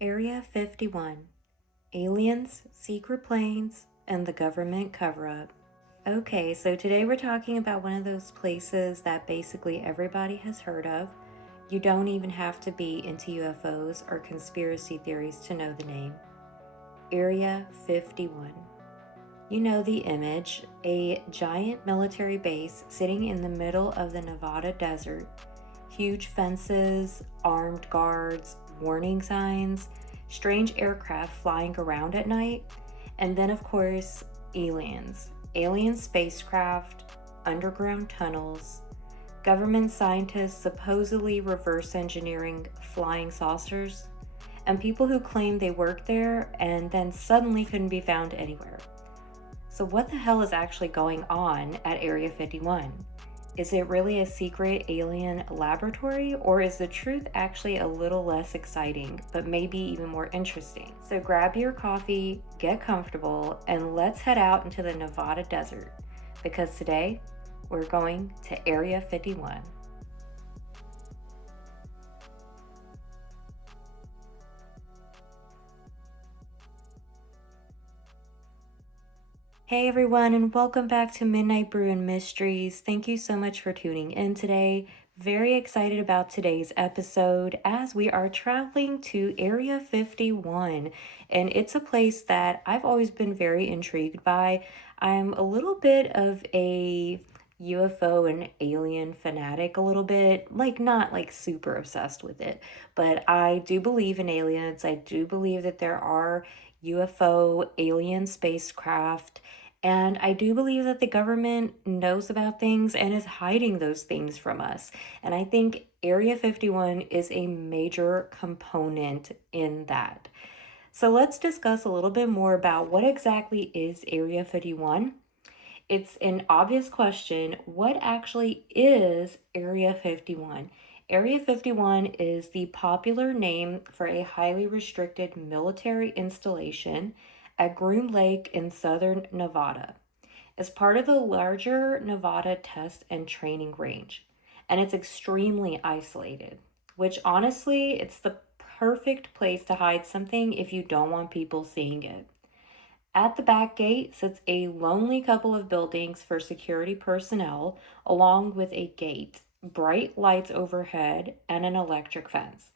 Area 51 Aliens, Secret Planes, and the Government Cover-Up. Okay, so today we're talking about one of those places that basically everybody has heard of. You don't even have to be into UFOs or conspiracy theories to know the name. Area 51. You know the image, a giant military base sitting in the middle of the Nevada desert. Huge fences, armed guards, warning signs, strange aircraft flying around at night, and then, of course, aliens. Alien spacecraft, underground tunnels, government scientists supposedly reverse engineering flying saucers, and people who claim they worked there and then suddenly couldn't be found anywhere. So, what the hell is actually going on at Area 51? Is it really a secret alien laboratory, or is the truth actually a little less exciting, but maybe even more interesting? So grab your coffee, get comfortable, and let's head out into the Nevada desert, because today we're going to Area 51. Hey everyone, and welcome back to Midnight Brew and Mysteries. Thank you so much for tuning in today. Very excited about today's episode as we are traveling to Area 51, and it's a place that I've always been very intrigued by. I'm a little bit of a UFO and alien fanatic, a little bit, like not like super obsessed with it, but I do believe in aliens. I do believe that there are UFO alien spacecraft. And I do believe that the government knows about things and is hiding those things from us. And I think Area 51 is a major component in that. So let's discuss a little bit more about what exactly is Area 51. It's an obvious question. What actually is Area 51? Area 51 is the popular name for a highly restricted military installation at Groom Lake in southern Nevada. It's part of the larger Nevada Test and Training Range, and it's extremely isolated, which honestly, it's the perfect place to hide something if you don't want people seeing it. At the back gate sits a lonely couple of buildings for security personnel, along with a gate, bright lights overhead, and an electric fence.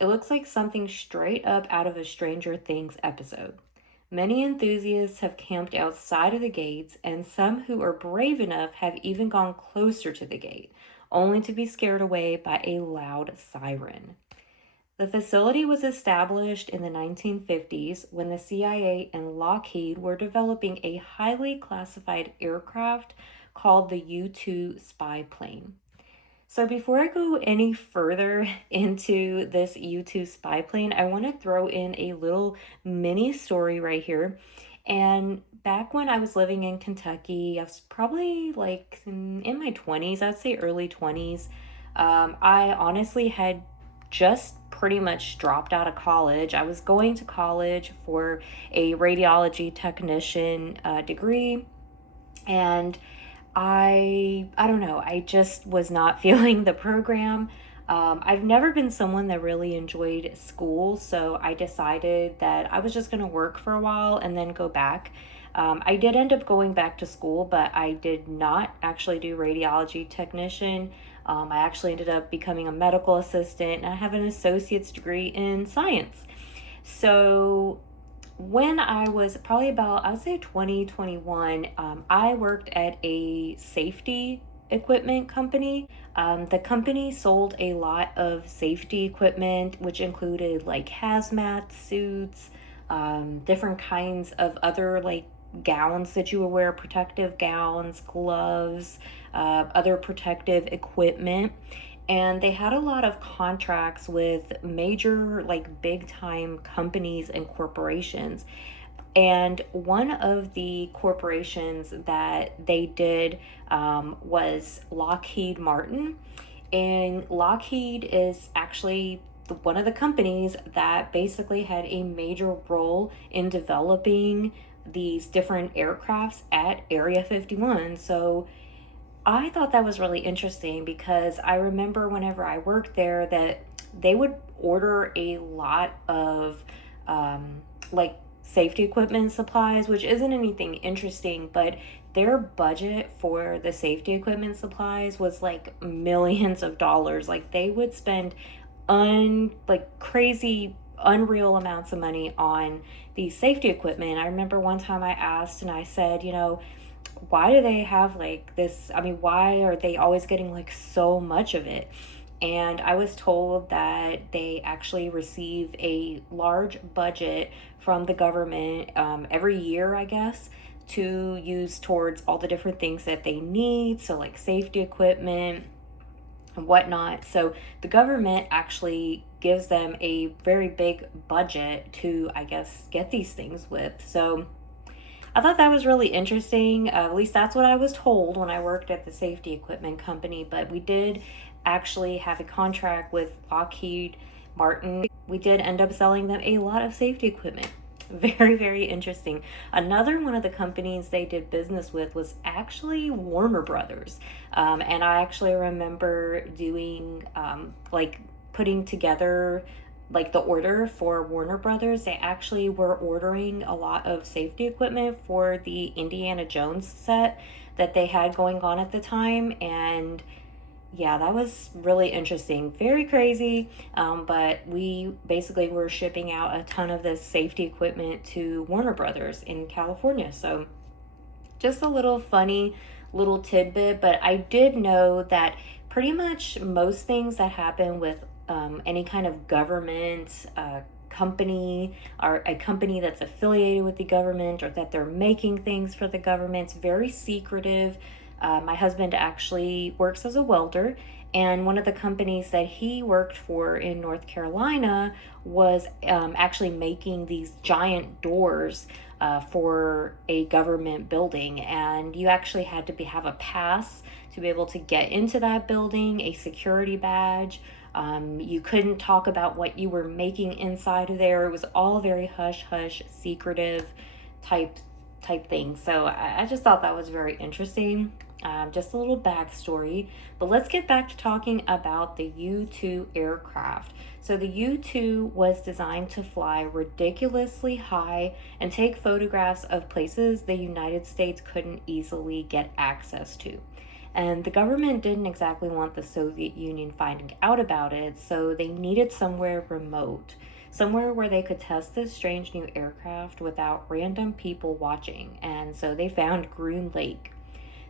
It looks like something straight up out of a Stranger Things episode. Many enthusiasts have camped outside of the gates, and some who are brave enough have even gone closer to the gate, only to be scared away by a loud siren. The facility was established in the 1950s when the CIA and Lockheed were developing a highly classified aircraft called the U 2 spy plane. So, before I go any further into this U 2 spy plane, I want to throw in a little mini story right here. And back when I was living in Kentucky, I was probably like in my 20s, I'd say early 20s. I honestly had just pretty much dropped out of college. I was going to college for a radiology technician degree, and I don't know, I just was not feeling the program. I've never been someone that really enjoyed school, so I decided that I was just going to work for a while and then go back. I did end up going back to school, but I did not actually do radiology technician. I actually ended up becoming a medical assistant, and I have an associate's degree in science. So when I was probably about, I would say 2021, I worked at a safety equipment company. The company sold a lot of safety equipment, which included like hazmat suits, different kinds of other like gowns that you would wear, protective gowns, gloves, other protective equipment. And they had a lot of contracts with major, like big time companies and corporations. And one of the corporations that they did was Lockheed Martin. And Lockheed is actually one of the companies that basically had a major role in developing these different aircrafts at Area 51. So I thought that was really interesting because I remember whenever I worked there that they would order a lot of like safety equipment and supplies, which isn't anything interesting, but their budget for the safety equipment supplies was like millions of dollars. Like they would spend like crazy unreal amounts of money on these safety equipment. I remember one time I asked and I said, why do they have like this? I mean, why are they always getting like so much of it? And I was told that they actually receive a large budget from the government every year, I guess, to use towards all the different things that they need. So, like safety equipment and whatnot. So, the government actually gives them a very big budget to, I guess, get these things with. So, I thought that was really interesting. At least that's what I was told when I worked at the safety equipment company. But we did actually have a contract with Lockheed Martin. We did end up selling them a lot of safety equipment. Very, very interesting. Another one of the companies they did business with was actually Warner Brothers. And I actually remember doing like putting together like the order for Warner Brothers. They actually were ordering a lot of safety equipment for the Indiana Jones set that they had going on at the time. And yeah, that was really interesting. Very crazy. But we basically were shipping out a ton of this safety equipment to Warner Brothers in California. So just a little funny little tidbit, but I did know that pretty much most things that happen with any kind of government company or a company that's affiliated with the government or that they're making things for the government, it's very secretive. My husband actually works as a welder, and one of the companies that he worked for in North Carolina was actually making these giant doors for a government building, and you actually had to have a pass to be able to get into that building, a security badge. You couldn't talk about what you were making inside of there. It was all very hush hush, secretive type thing. So I just thought that was very interesting. Just a little backstory. But let's get back to talking about the U-2 aircraft. So the U-2 was designed to fly ridiculously high and take photographs of places the United States couldn't easily get access to. And the government didn't exactly want the Soviet Union finding out about it, so they needed somewhere remote, somewhere where they could test this strange new aircraft without random people watching. And so they found Groom Lake.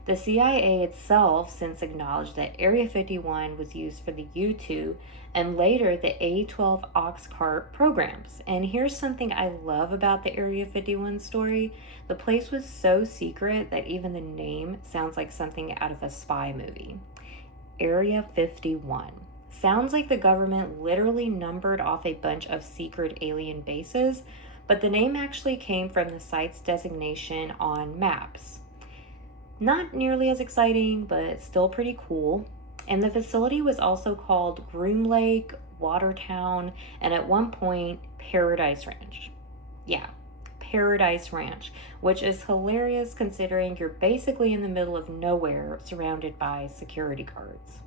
The CIA itself since acknowledged that Area 51 was used for the U-2 and later the A-12 Oxcart programs. And here's something I love about the Area 51 story. The place was so secret that even the name sounds like something out of a spy movie. Area 51. Sounds like the government literally numbered off a bunch of secret alien bases, but the name actually came from the site's designation on maps. Not nearly as exciting, but still pretty cool. And the facility was also called Groom Lake, Watertown, and at one point, Paradise Ranch. Yeah, Paradise Ranch, which is hilarious considering you're basically in the middle of nowhere surrounded by security guards.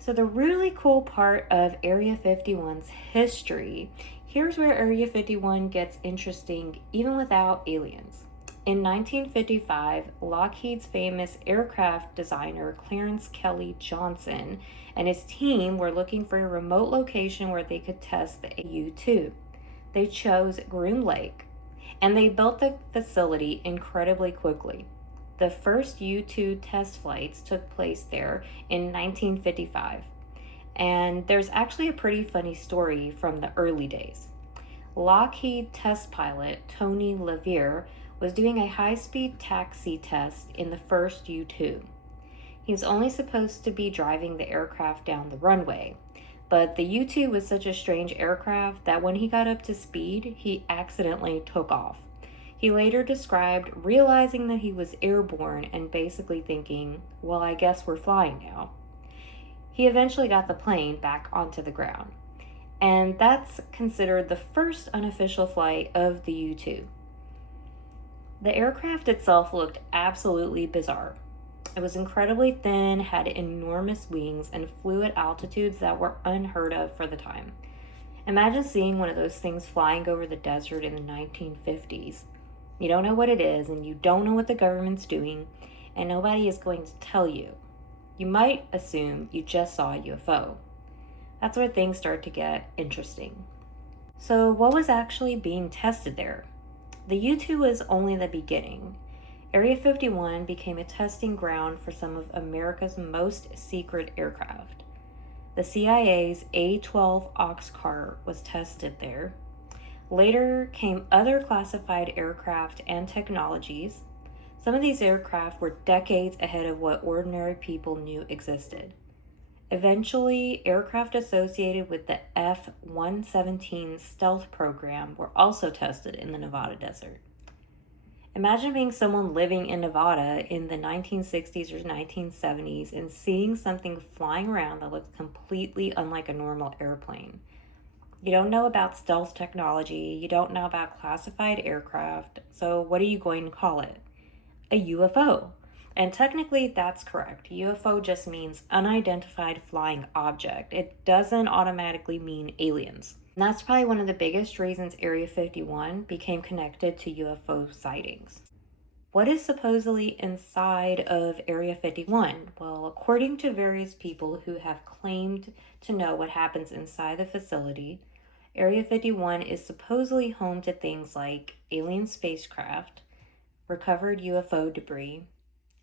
So, the really cool part of Area 51's history, here's where Area 51 gets interesting even without aliens. In 1955, Lockheed's famous aircraft designer Clarence Kelly Johnson and his team were looking for a remote location where they could test the U-2. They chose Groom Lake, and they built the facility incredibly quickly. The first U-2 test flights took place there in 1955, and there's actually a pretty funny story from the early days. Lockheed test pilot Tony LaVere was doing a high-speed taxi test in the first U-2. He was only supposed to be driving the aircraft down the runway, but the U-2 was such a strange aircraft that when he got up to speed, he accidentally took off. He later described realizing that he was airborne and basically thinking, well, I guess we're flying now. He eventually got the plane back onto the ground, and that's considered the first unofficial flight of the U-2. The aircraft itself looked absolutely bizarre. It was incredibly thin, had enormous wings, and flew at altitudes that were unheard of for the time. Imagine seeing one of those things flying over the desert in the 1950s. You don't know what it is, and you don't know what the government's doing, and nobody is going to tell you. You might assume you just saw a UFO. That's where things start to get interesting. So, what was actually being tested there? The U 2 was only the beginning. Area 51 became a testing ground for some of America's most secret aircraft. The CIA's A-12 Oxcar was tested there. Later came other classified aircraft and technologies. Some of these aircraft were decades ahead of what ordinary people knew existed. Eventually, aircraft associated with the F 117 stealth program were also tested in the Nevada desert. Imagine being someone living in Nevada in the 1960s or 1970s and seeing something flying around that looks completely unlike a normal airplane. You don't know about stealth technology, you don't know about classified aircraft, so what are you going to call it? A UFO. And technically, that's correct. UFO just means unidentified flying object. It doesn't automatically mean aliens. And that's probably one of the biggest reasons Area 51 became connected to UFO sightings. What is supposedly inside of Area 51? Well, according to various people who have claimed to know what happens inside the facility, Area 51 is supposedly home to things like alien spacecraft, recovered UFO debris,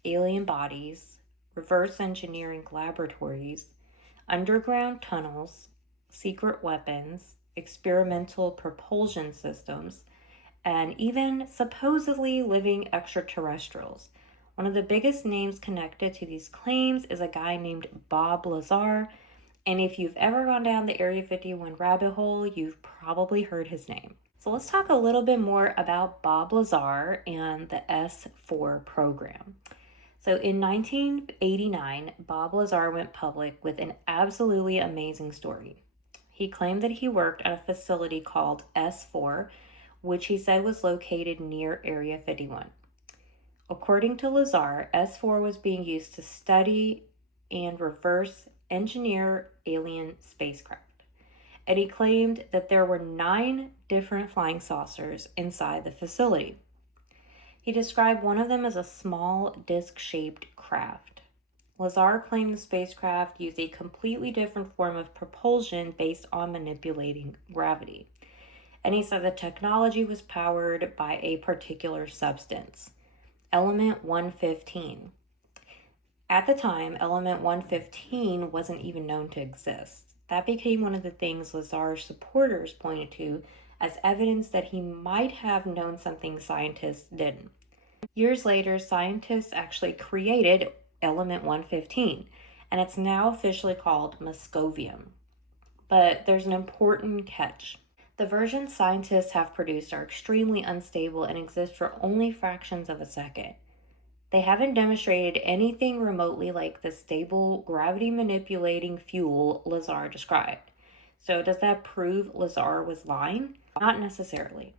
alien bodies, reverse engineering laboratories, underground tunnels, secret weapons, experimental propulsion systems, and even supposedly living extraterrestrials. One of the biggest names connected to these claims is a guy named Bob Lazar, and if you've ever gone down the Area 51 rabbit hole, you've probably heard his name. So let's talk a little bit more about Bob Lazar and the S4 program. So in 1989, Bob Lazar went public with an absolutely amazing story. He claimed that he worked at a facility called S4, which he said was located near Area 51. According to Lazar, S4 was being used to study and reverse engineer alien spacecraft. And he claimed that there were 9 different flying saucers inside the facility. He described one of them as a small disc-shaped craft. Lazar claimed the spacecraft used a completely different form of propulsion based on manipulating gravity. And he said the technology was powered by a particular substance, element 115. At the time, element 115 wasn't even known to exist. That became one of the things Lazar's supporters pointed to as evidence that he might have known something scientists didn't. Years later, scientists actually created element 115, and it's now officially called moscovium. But there's an important catch. The versions scientists have produced are extremely unstable and exist for only fractions of a second. They haven't demonstrated anything remotely like the stable gravity manipulating fuel Lazar described. So, does that prove Lazar was lying? Not necessarily.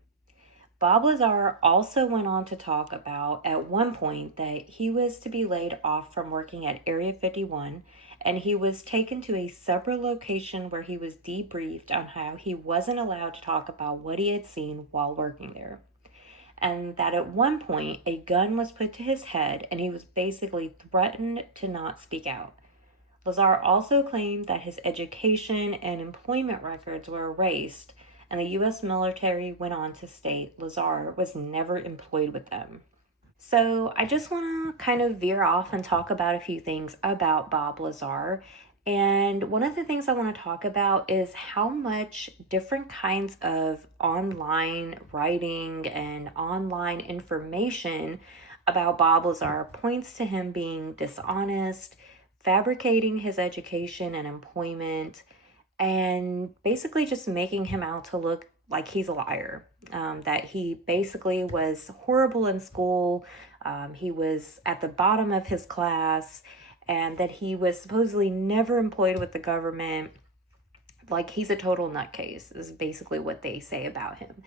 Bob Lazar also went on to talk about at one point that he was to be laid off from working at Area 51 and he was taken to a separate location where he was debriefed on how he wasn't allowed to talk about what he had seen while working there. And that at one point a gun was put to his head and he was basically threatened to not speak out. Lazar also claimed that his education and employment records were erased, and the U.S. military went on to state Lazar was never employed with them. So I just want to kind of veer off and talk about a few things about Bob Lazar. And one of the things I want to talk about is how much different kinds of online writing and online information about Bob Lazar points to him being dishonest, fabricating his education and employment, and basically just making him out to look like he's a liar. That he basically was horrible in school, he was at the bottom of his class, and that he was supposedly never employed with the government. Like he's a total nutcase, is basically what they say about him.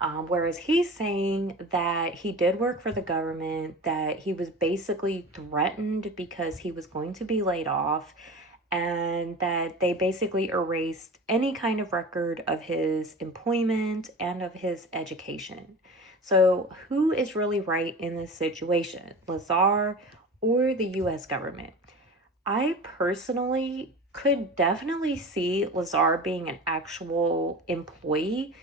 Whereas he's saying that he did work for the government, that he was basically threatened because he was going to be laid off, and that they basically erased any kind of record of his employment and of his education. So, who is really right in this situation, Lazar or the US government? I personally could definitely see Lazar being an actual employee.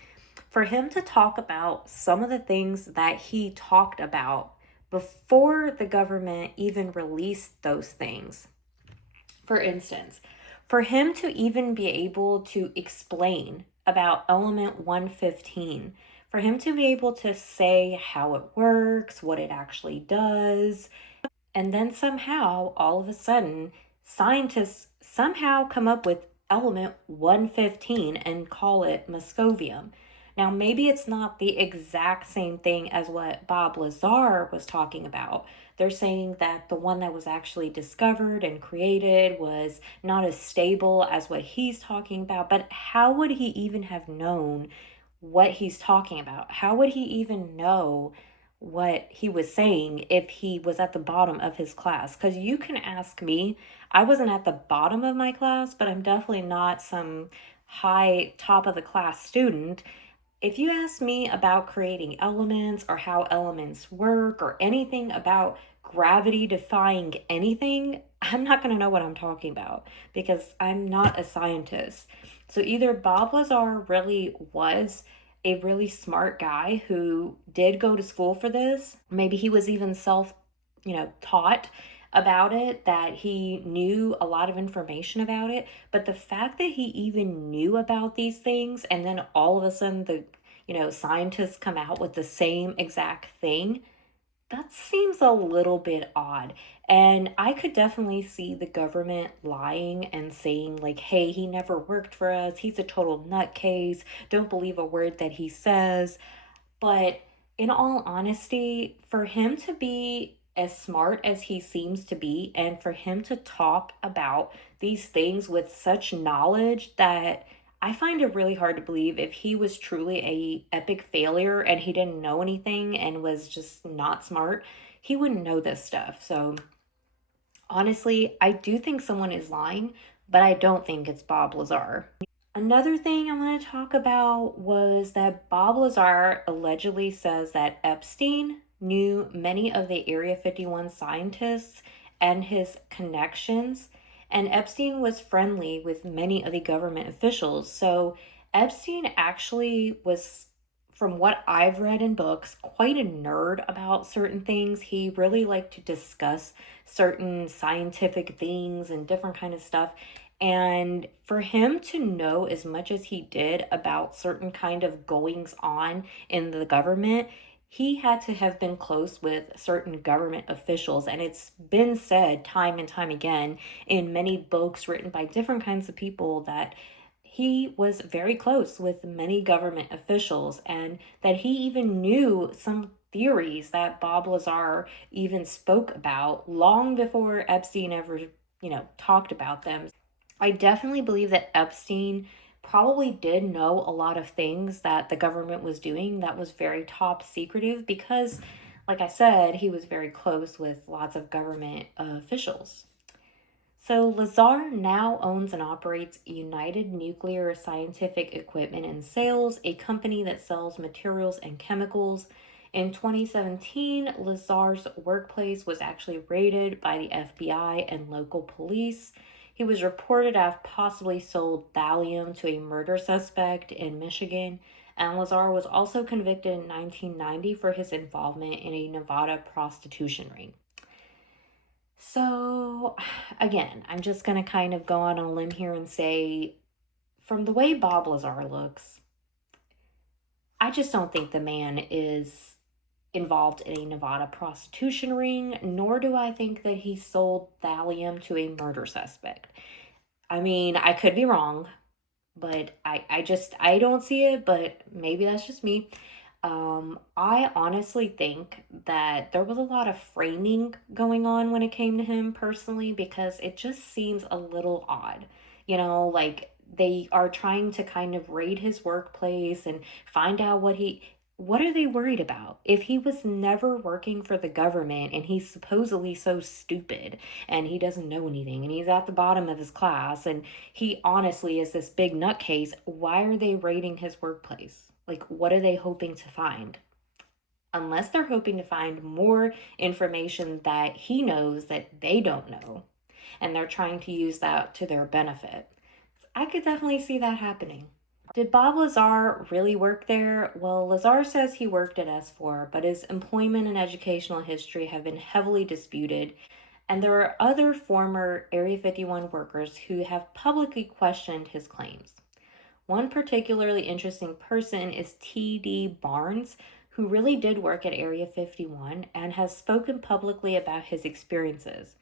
For him to talk about some of the things that he talked about before the government even released those things. For instance, for him to even be able to explain about element 115, for him to be able to say how it works, what it actually does, and then somehow, all of a sudden, scientists somehow come up with element 115 and call it moscovium. Now, maybe it's not the exact same thing as what Bob Lazar was talking about. They're saying that the one that was actually discovered and created was not as stable as what he's talking about. But how would he even have known what he's talking about? How would he even know what he was saying if he was at the bottom of his class? Because you can ask me, I wasn't at the bottom of my class, but I'm definitely not some high top of the class student. If you ask me about creating elements or how elements work or anything about gravity defying anything, I'm not going to know what I'm talking about because I'm not a scientist. So either Bob Lazar really was a really smart guy who did go to school for this. Maybe he was even taught about it, that he knew a lot of information about it. But the fact that he even knew about these things and then all of a sudden the scientists come out with the same exact thing, that seems a little bit odd. And I could definitely see the government lying and saying, like, hey, he never worked for us. He's a total nutcase. Don't believe a word that he says. But in all honesty, for him to be as smart as he seems to be, and for him to talk about these things with such knowledge, that I find it really hard to believe if he was truly a epic failure and he didn't know anything and was just not smart, he wouldn't know this stuff. So honestly, I do think someone is lying, but I don't think it's Bob Lazar. Another thing I want to talk about was that Bob Lazar allegedly says that Epstein knew many of the Area 51 scientists and his connections, and Epstein was friendly with many of the government officials. So Epstein actually was, from what I've read in books, quite a nerd about certain things. He really liked to discuss certain scientific things and different kind of stuff. And for him to know as much as he did about certain kind of goings on in the government, he had to have been close with certain government officials. And it's been said time and time again in many books written by different kinds of people that he was very close with many government officials and that he even knew some theories that Bob Lazar even spoke about long before Epstein ever, talked about them. I definitely believe that Epstein probably did know a lot of things that the government was doing that was very top secretive because, like I said, he was very close with lots of government officials. So, Lazar now owns and operates United Nuclear Scientific Equipment and Sales, a company that sells materials and chemicals. In 2017, Lazar's workplace was actually raided by the FBI and local police. He was reported to have possibly sold thallium to a murder suspect in Michigan, and Lazar was also convicted in 1990 for his involvement in a Nevada prostitution ring. So, again, I'm just going to kind of go on a limb here and say, from the way Bob Lazar looks, I just don't think the man is involved in a Nevada prostitution ring, nor do I think that he sold thallium to a murder suspect. I mean, I could be wrong, but I don't see it, but maybe that's just me. I honestly think that there was a lot of framing going on when it came to him personally because it just seems a little odd. Like they are trying to kind of raid his workplace and find out what he What are they worried about? If he was never working for the government and he's supposedly so stupid and he doesn't know anything and he's at the bottom of his class and he honestly is this big nutcase, why are they raiding his workplace? Like, what are they hoping to find? Unless they're hoping to find more information that he knows that they don't know, and they're trying to use that to their benefit. I could definitely see that happening. Did Bob Lazar really work there? Well, Lazar says he worked at S4, but his employment and educational history have been heavily disputed, and there are other former Area 51 workers who have publicly questioned his claims. One particularly interesting person is T.D. Barnes, who really did work at Area 51 and has spoken publicly about his experiences.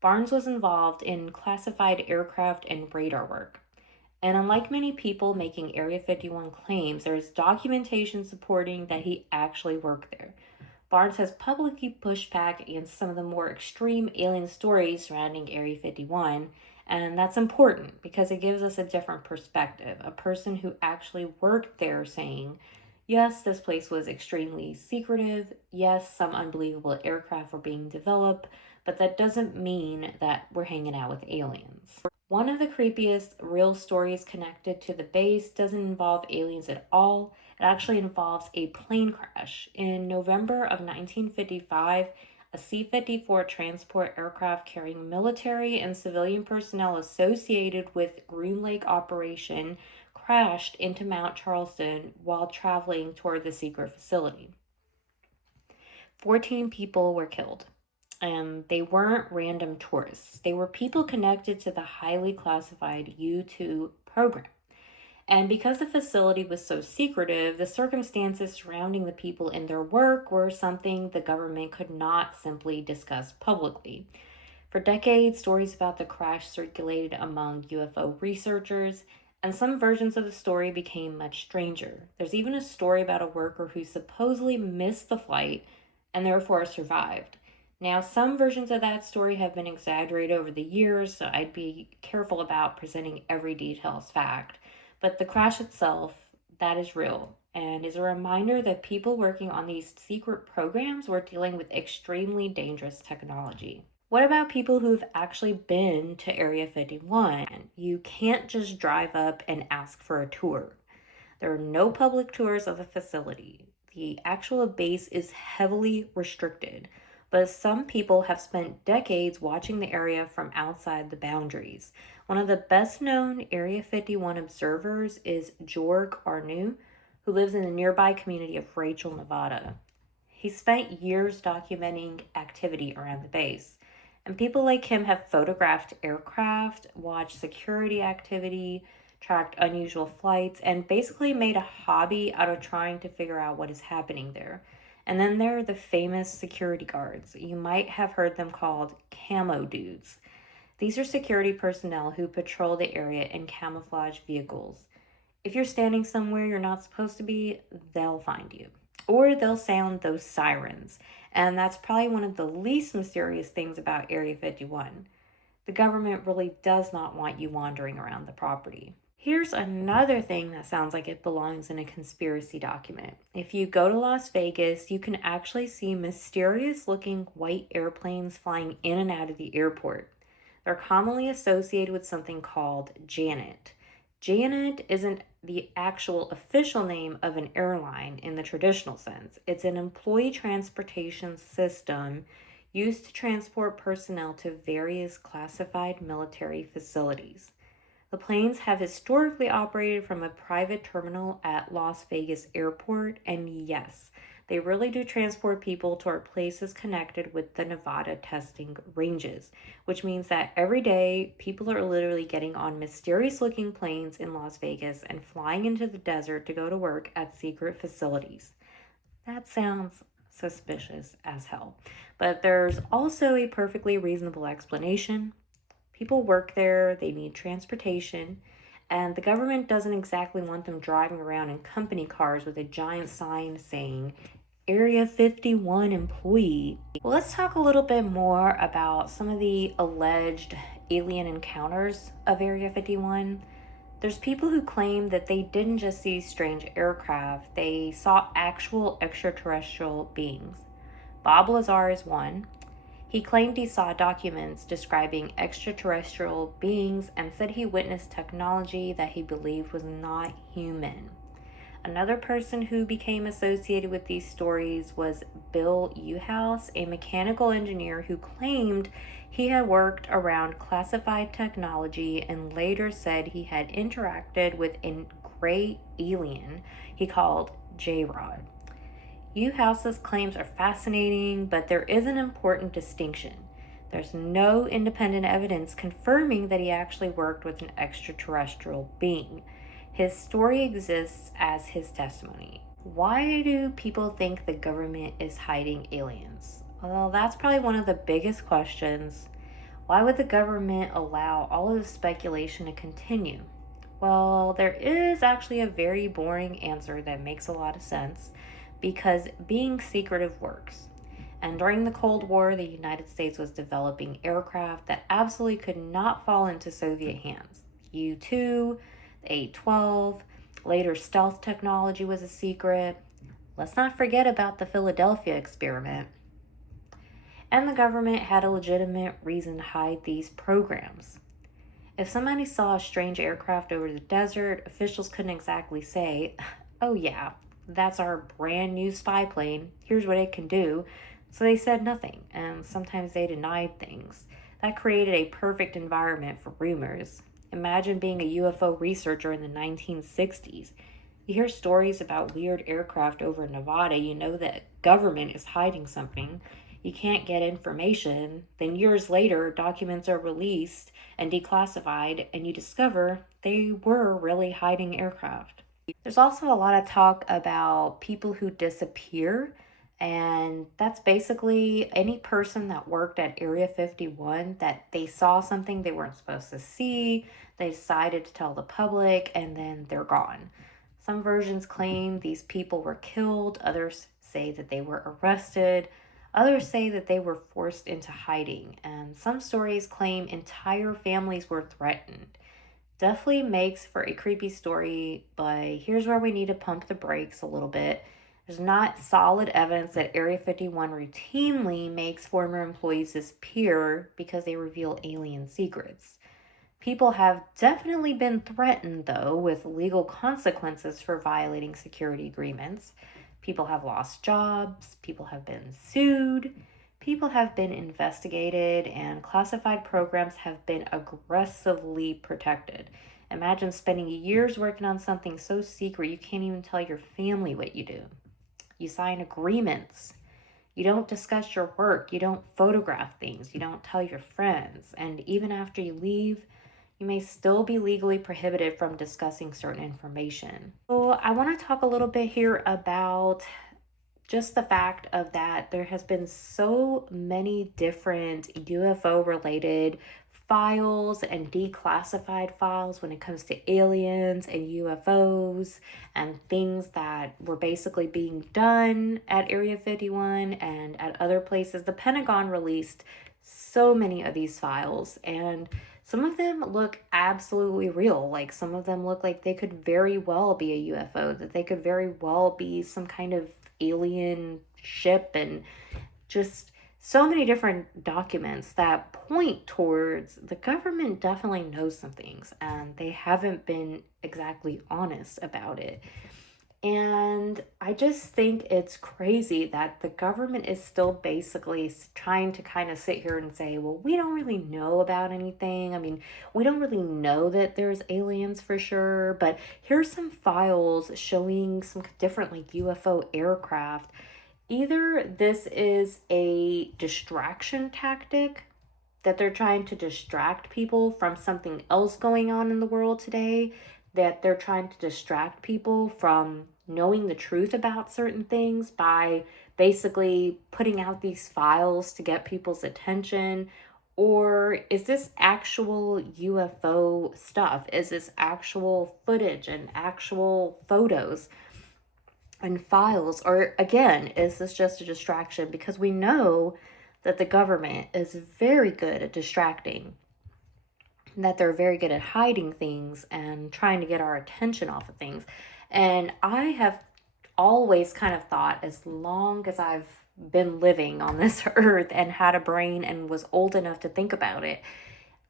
Barnes was involved in classified aircraft and radar work. And unlike many people making Area 51 claims, there is documentation supporting that he actually worked there. Barnes has publicly pushed back against some of the more extreme alien stories surrounding Area 51, and that's important because it gives us a different perspective. A person who actually worked there saying, yes, this place was extremely secretive, yes, some unbelievable aircraft were being developed, but that doesn't mean that we're hanging out with aliens. One of the creepiest real stories connected to the base doesn't involve aliens at all. It actually involves a plane crash. In November of 1955, a C 54 transport aircraft carrying military and civilian personnel associated with Groom Lake operation crashed into Mount Charleston while traveling toward the secret facility. 14 people were killed. And they weren't random tourists. They were people connected to the highly classified U2 program. And because the facility was so secretive, the circumstances surrounding the people in their work were something the government could not simply discuss publicly. For decades, stories about the crash circulated among UFO researchers, and some versions of the story became much stranger. There's even a story about a worker who supposedly missed the flight and therefore survived. Now, some versions of that story have been exaggerated over the years, so I'd be careful about presenting every detail as fact. But the crash itself, that is real, and is a reminder that people working on these secret programs were dealing with extremely dangerous technology. What about people who've actually been to Area 51? You can't just drive up and ask for a tour. There are no public tours of the facility. The actual base is heavily restricted, but some people have spent decades watching the area from outside the boundaries. One of the best known Area 51 observers is Jorg Arnu, who lives in the nearby community of Rachel, Nevada. He spent years documenting activity around the base. And people like him have photographed aircraft, watched security activity, tracked unusual flights, and basically made a hobby out of trying to figure out what is happening there. And then there are the famous security guards. You might have heard them called camo dudes. These are security personnel who patrol the area in camouflage vehicles. If you're standing somewhere you're not supposed to be, they'll find you. Or they'll sound those sirens. And that's probably one of the least mysterious things about Area 51. The government really does not want you wandering around the property. Here's another thing that sounds like it belongs in a conspiracy document. If you go to Las Vegas, you can actually see mysterious looking white airplanes flying in and out of the airport. They're commonly associated with something called Janet. Janet isn't the actual official name of an airline in the traditional sense. It's an employee transportation system used to transport personnel to various classified military facilities. The planes have historically operated from a private terminal at Las Vegas Airport, and yes, they really do transport people toward places connected with the Nevada testing ranges, which means that every day people are literally getting on mysterious looking planes in Las Vegas and flying into the desert to go to work at secret facilities. That sounds suspicious as hell. But there's also a perfectly reasonable explanation. People work there, they need transportation, and the government doesn't exactly want them driving around in company cars with a giant sign saying Area 51 employee. Well, let's talk a little bit more about some of the alleged alien encounters of Area 51. There's people who claim that they didn't just see strange aircraft, they saw actual extraterrestrial beings. Bob Lazar is one. He claimed he saw documents describing extraterrestrial beings and said he witnessed technology that he believed was not human. Another person who became associated with these stories was Bill Uhouse, a mechanical engineer who claimed he had worked around classified technology and later said he had interacted with a gray alien he called J-Rod. House's claims are fascinating, but there is an important distinction. There's no independent evidence confirming that he actually worked with an extraterrestrial being. His story exists as his testimony. Why do people think the government is hiding aliens? Well, that's probably one of the biggest questions. Why would the government allow all of the speculation to continue? Well, there is actually a very boring answer that makes a lot of sense because being secretive works. And during the Cold War, the United States was developing aircraft that absolutely could not fall into Soviet hands. U 2, the A 12, later stealth technology was a secret. Let's not forget about the Philadelphia experiment. And the government had a legitimate reason to hide these programs. If somebody saw a strange aircraft over the desert, officials couldn't exactly say, oh yeah, that's our brand new spy plane, here's what it can do. So they said nothing, and sometimes they denied things. That created a perfect environment for rumors. Imagine being a UFO researcher in the 1960s. You hear stories about weird aircraft over Nevada, you know that government is hiding something. You can't get information. Then years later, documents are released and declassified, and you discover they were really hiding aircraft. There's also a lot of talk about people who disappear, and that's basically any person that worked at Area 51 that they saw something they weren't supposed to see, they decided to tell the public, and then they're gone. Some versions claim these people were killed, others say that they were arrested, others say that they were forced into hiding, and some stories claim entire families were threatened. Definitely makes for a creepy story, but here's where we need to pump the brakes a little bit. There's not solid evidence that Area 51 routinely makes former employees disappear because they reveal alien secrets. People have definitely been threatened, though, with legal consequences for violating security agreements. People have lost jobs, people have been sued, people have been investigated, and classified programs have been aggressively protected. Imagine spending years working on something so secret you can't even tell your family what you do. You sign agreements. You don't discuss your work. You don't photograph things. You don't tell your friends. And even after you leave, you may still be legally prohibited from discussing certain information. So, I want to talk a little bit here about just the fact of that there has been so many different UFO related files and declassified files when it comes to aliens and UFOs and things that were basically being done at Area 51 and at other places. The Pentagon released so many of these files, and some of them look absolutely real. Like some of them look like they could very well be a UFO, that they could very well be some kind of alien ship, and just so many different documents that point towards the government definitely knows some things and they haven't been exactly honest about it. And I just think it's crazy that the government is still basically trying to kind of sit here and say, well, we don't really know about anything. I mean, we don't really know that there's aliens for sure, but here's some files showing some different like UFO aircraft. Either this is a distraction tactic that they're trying to distract people from something else going on in the world today, that they're trying to distract people from knowing the truth about certain things by basically putting out these files to get people's attention. Or is this actual UFO stuff? Is this actual footage and actual photos and files? Or again, is this just a distraction? Because we know that the government is very good at distracting. that they're very good at hiding things and trying to get our attention off of things. And I have always kind of thought, as long as I've been living on this earth and had a brain and was old enough to think about it,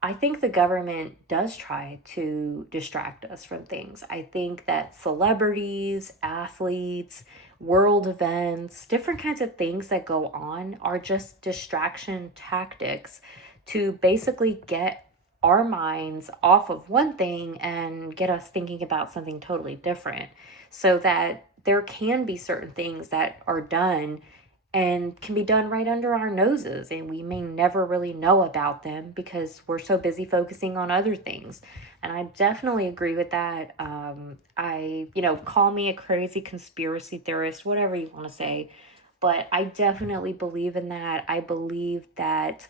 I think the government does try to distract us from things. I think that celebrities, athletes, world events, different kinds of things that go on are just distraction tactics to basically get our minds off of one thing and get us thinking about something totally different, so that there can be certain things that are done and can be done right under our noses, and we may never really know about them because we're so busy focusing on other things. And I definitely agree with that. Call me a crazy conspiracy theorist, whatever you want to say, but I definitely believe in that. I believe that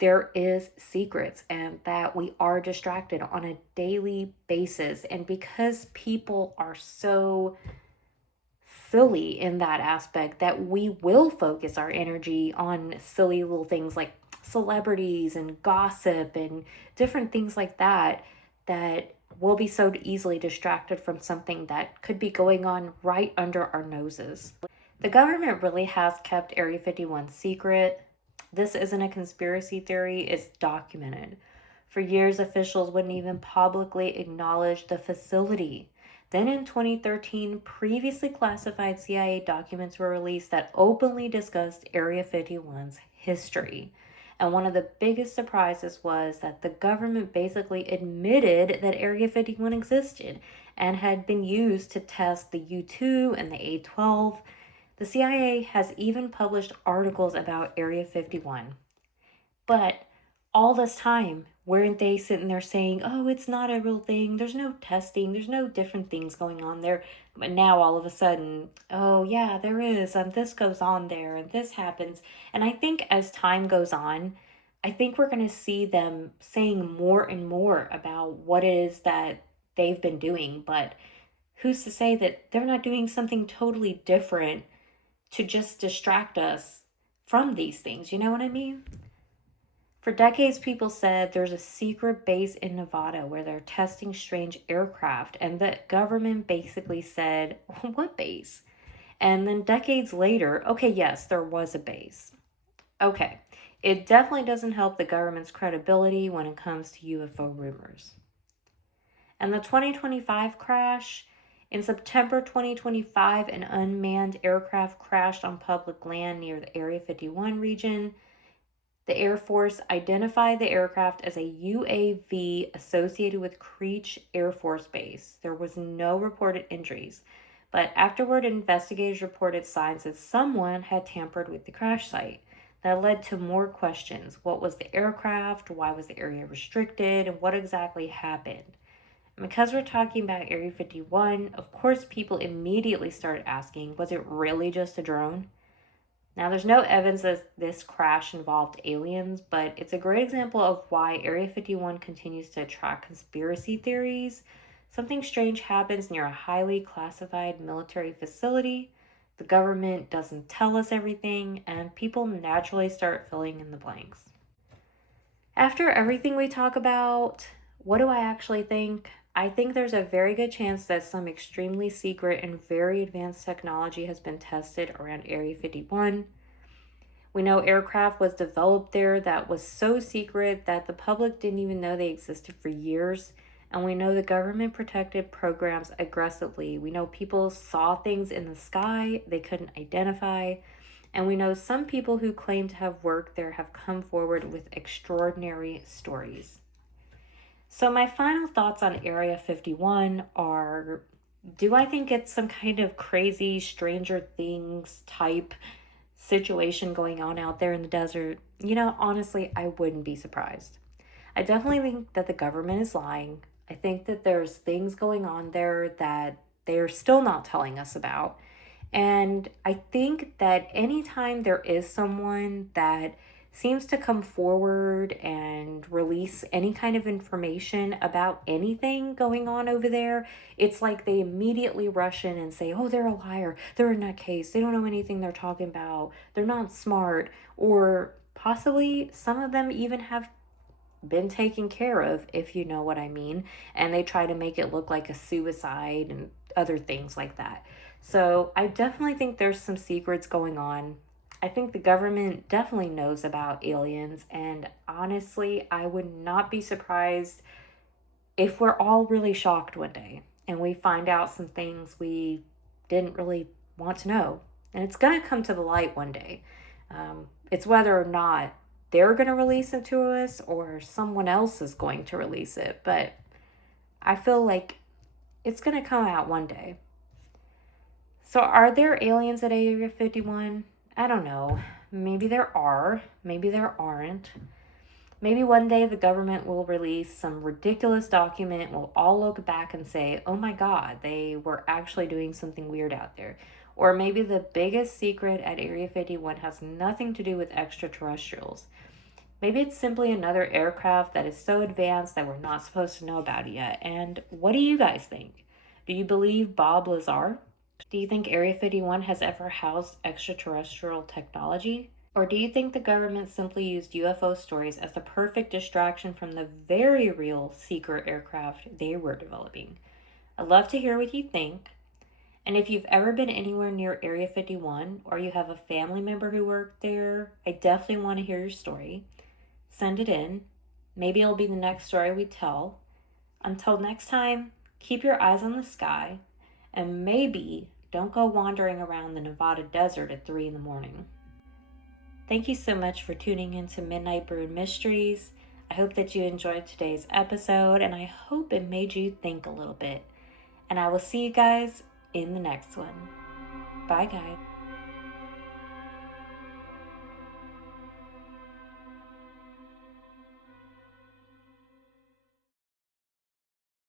there is secrets and that we are distracted on a daily basis. And because people are so silly in that aspect, that we will focus our energy on silly little things like celebrities and gossip and different things like that, that will be so easily distracted from something that could be going on right under our noses. The government really has kept Area 51 secret. This isn't a conspiracy theory, it's documented. For years, officials wouldn't even publicly acknowledge the facility. Then in 2013, previously classified CIA documents were released that openly discussed Area 51's history. And one of the biggest surprises was that the government basically admitted that Area 51 existed and had been used to test the U-2 and the A-12. The CIA has even published articles about Area 51. But all this time, weren't they sitting there saying, oh, it's not a real thing, there's no testing, there's no different things going on there? But now all of a sudden, oh, yeah, there is, this goes on there, and this happens. And I think as time goes on, I think we're going to see them saying more and more about what it is that they've been doing. But who's to say that they're not doing something totally different to just distract us from these things? You know what I mean? For decades, people said there's a secret base in Nevada where they're testing strange aircraft, and the government basically said, what base? And then decades later, okay, yes, there was a base. Okay, it definitely doesn't help the government's credibility when it comes to UFO rumors. And the 2025 crash, in September 2025, an unmanned aircraft crashed on public land near the Area 51 region. The Air Force identified the aircraft as a UAV associated with Creech Air Force Base. There was no reported injuries, but afterward, investigators reported signs that someone had tampered with the crash site. That led to more questions. What was the aircraft? Why was the area restricted? And what exactly happened? And because we're talking about Area 51, of course, people immediately started asking, was it really just a drone? Now, there's no evidence that this crash involved aliens, but it's a great example of why Area 51 continues to attract conspiracy theories. Something strange happens near a highly classified military facility. The government doesn't tell us everything, and people naturally start filling in the blanks. After everything we talk about, what do I actually think? I think there's a very good chance that some extremely secret and very advanced technology has been tested around Area 51. We know aircraft was developed there that was so secret that the public didn't even know they existed for years. And we know the government protected programs aggressively. We know people saw things in the sky they couldn't identify. And we know some people who claim to have worked there have come forward with extraordinary stories. So, my final thoughts on Area 51 are, do I think it's some kind of crazy Stranger Things type situation going on out there in the desert? Honestly, I wouldn't be surprised. I definitely think that the government is lying. I think that there's things going on there that they're still not telling us about. And I think that anytime there is someone that seems to come forward and release any kind of information about anything going on over there, it's like they immediately rush in and say, oh, they're a liar. They're a nutcase. They don't know anything they're talking about. They're not smart. Or possibly some of them even have been taken care of, if you know what I mean. And they try to make it look like a suicide and other things like that. So I definitely think there's some secrets going on. I think the government definitely knows about aliens, and honestly, I would not be surprised if we're all really shocked one day and we find out some things we didn't really want to know. And it's going to come to the light one day. It's whether or not they're going to release it to us or someone else is going to release it. But I feel like it's going to come out one day. So, are there aliens at Area 51? I don't know. Maybe there are, maybe there aren't. Maybe one day the government will release some ridiculous document. We'll all look back and say, oh my God, they were actually doing something weird out there. Or maybe the biggest secret at Area 51 has nothing to do with extraterrestrials. Maybe it's simply another aircraft that is so advanced that we're not supposed to know about it yet. And what do you guys think? Do you believe Bob Lazar? Do you think Area 51 has ever housed extraterrestrial technology? Or do you think the government simply used UFO stories as the perfect distraction from the very real secret aircraft they were developing? I'd love to hear what you think. And if you've ever been anywhere near Area 51 or you have a family member who worked there, I definitely want to hear your story. Send it in. Maybe it'll be the next story we tell. Until next time, keep your eyes on the sky and maybe don't go wandering around the Nevada desert at 3 in the morning. Thank you so much for tuning into Midnight Brew Mysteries. I hope that you enjoyed today's episode and I hope it made you think a little bit. And I will see you guys in the next one. Bye, guys.